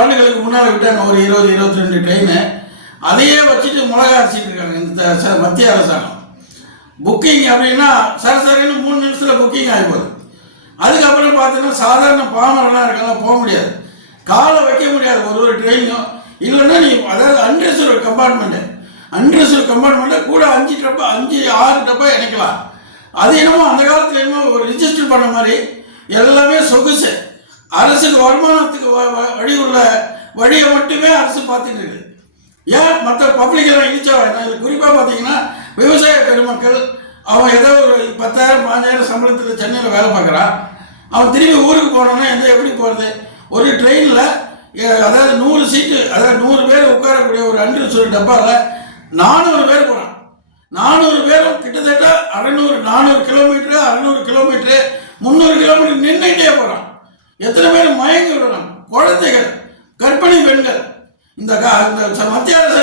ஆண்டுகளுக்கு முன்னால் விட்டாங்க ஒரு 20-22 ட்ரெயின். அதையே வச்சுட்டு மிளகா அரைச்சிட்டு இருக்காங்க இந்த மத்திய அரசாங்கம். புக்கிங் அப்படின்னா சரசரன்னு 3 நிமிஷத்தில் புக்கிங் ஆகி போகுது. அதுக்கப்புறம் பார்த்தீங்கன்னா சாதாரண பாமரெல்லாம் இருக்கலாம், போக முடியாது, காலை வைக்க முடியாது ஒரு ட்ரெயினும். இல்லைன்னா நீ அதாவது அன்ரிசர்வ் கம்பார்ட்மெண்ட்டை கூட 5-6 டப்பா இணைக்கலாம். அது என்னமோ அந்த காலத்தில் என்னமோ ஒரு ரிஜிஸ்டர் பண்ண மாதிரி எல்லாமே சொகுசு. அரசுக்கு வருமானத்துக்கு வழி உள்ள வழியை மட்டுமே அரசு பார்த்துட்டு இருக்கு. ஏன் மற்ற பப்ளிக்கெல்லாம் இடிச்சா இது குறிப்பாக பார்த்தீங்கன்னா விவசாய பெருமக்கள் அவன் ஏதோ ஒரு 10,000-15,000 சம்பளத்தில் சென்னையில் வேலை பார்க்குறான். அவன் திரும்பி ஊருக்கு போனோன்னா எப்படி போகிறது? ஒரு ட்ரெயினில் அதாவது 100 சீட்டு, அதாவது 100 பேர் உட்காரக்கூடிய ஒரு அன்ரிசர்வ் டப்பாவில் 400 பேர் போகிறான். 400 பேரும் கிட்டத்தட்ட 400 கிலோமீட்டரு, 600 கிலோமீட்டரு, 300 கிலோமீட்டர் நின்றுட்டே போகிறான். எத்தனை பேர் மயங்கி விடணும்? குழந்தைகள், கர்ப்பிணி பெண்கள். இந்த மத்திய அரசு